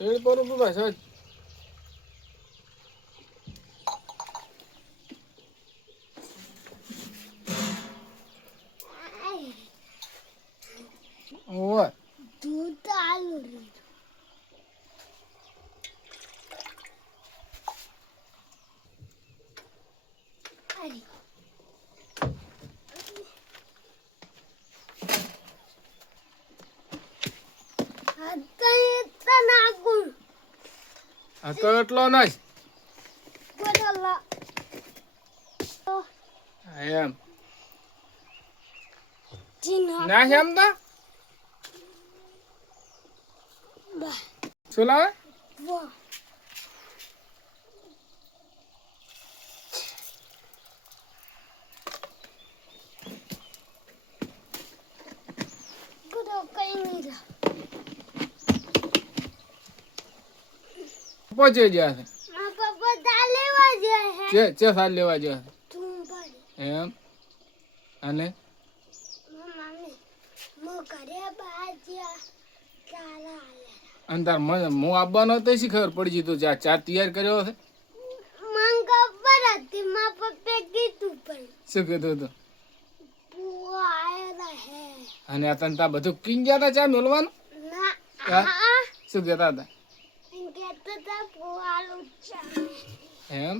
Shade પર ઉભો બસ જ ઓય દૂધ આલુ અરે आता नागुर આ તો એટલો નહીં बोला એમ जिना ના છે એમ તો શું લાવે वाह गुरु कहीं नहीं रहा પહોંચી ગયા છે माँ पापा डाले वाले हैं ચે સાલ લેવા ગયા तुम पर છે એમ અને मम्मी मो करे बाजिया तारा आले અને તાર હું આવવાનો તો શી ખબર પડી ગઈ તું ચા ચા તૈયાર કર્યો છે मांगा पर आती माँ पापा की तू पर શું કીધું તું बुआ आया है અને આ તને તા બધું કીન ગયા તા ચા મેળવાનું ना हाँ? हाँ શું કહેતા હતા कहता था बुआ लुच्चा એમ